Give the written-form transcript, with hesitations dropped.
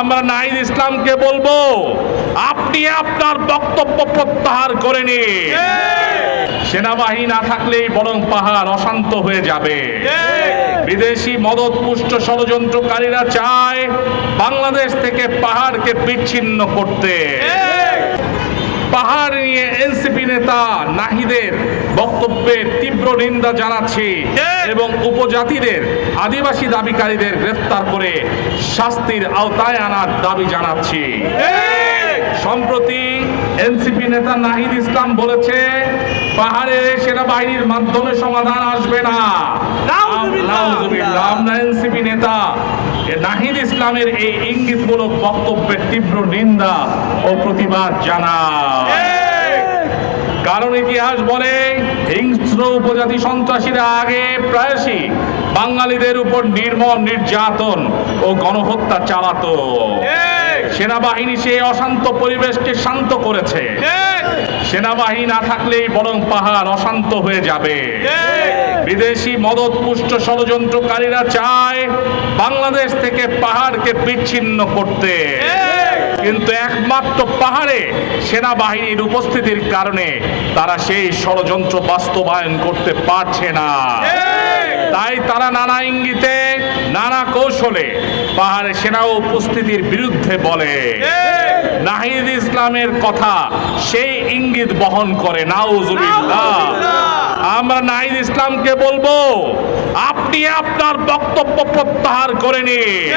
আমরা নাহিদ ইসলামকে বলবো, আপনি আপনার বক্তব্য প্রত্যাহার করে নিন। সেনাবাহিনী না থাকলেই বরং পাহাড় অশান্ত হয়ে যাবে। বিদেশি মদতপুষ্ট ষড়যন্ত্রকারীরা চায় বাংলাদেশ থেকে পাহাড়কে বিচ্ছিন্ন করতে। পাহাড় নিয়ে এনসিপি নেতা নাহিদের বক্তব্যের তীব্র নিন্দা জানাচ্ছি এবং উপজাতিদের আদিবাসী দাবিকারীদের গ্রেফতার করে শাস্তির আওতায় আনার দাবি জানাচ্ছি। সম্প্রতি এনসিপি নেতা নাহিদ ইসলাম বলেছে পাহাড়ে সেনাবাহিনীর মাধ্যমে সমাধান আসবে না। আমরা এনসিপি নেতা নাহিদ ইসলামের এই ইঙ্গিতমূলক বক্তব্যের তীব্র নিন্দা ও প্রতিবাদ জানায়। কারণ ইতিহাস বলে হিংস্র উপজাতি সন্ত্রাসীরা আগে প্রায়শই বাঙালিদের উপর নির্মম নির্যাতন ও গণহত্যা চালাতো। সেনাবাহিনী সেই অশান্ত পরিবেশকে শান্ত করেছে। সেনাবাহিনী না থাকলেই বরং পাহাড় অশান্ত হয়ে যাবে। বিদেশি মদতপুষ্ট ষড়যন্ত্রকারীরা চায় বাংলাদেশ থেকে পাহাড়কে বিচ্ছিন্ন করতে, কিন্তু একমাত্র পাহাড়ে সেনাবাহিনীর উপস্থিতির কারণে তারা সেই ষড়যন্ত্র বাস্তবায়ন করতে পারছে না। তাই তারা নানা ইঙ্গিতে নানা কৌশলে পাহাড়ে সেনা উপস্থিতির বিরুদ্ধে বলে। নাহিদ ইসলামের কথা সেই ইঙ্গিত বহন করে। নাউজুবিল্লাহ। আমরা নাহিদ ইসলামকে বলবো, আপনি আপনার বক্তব্য প্রত্যাহার করে নিন।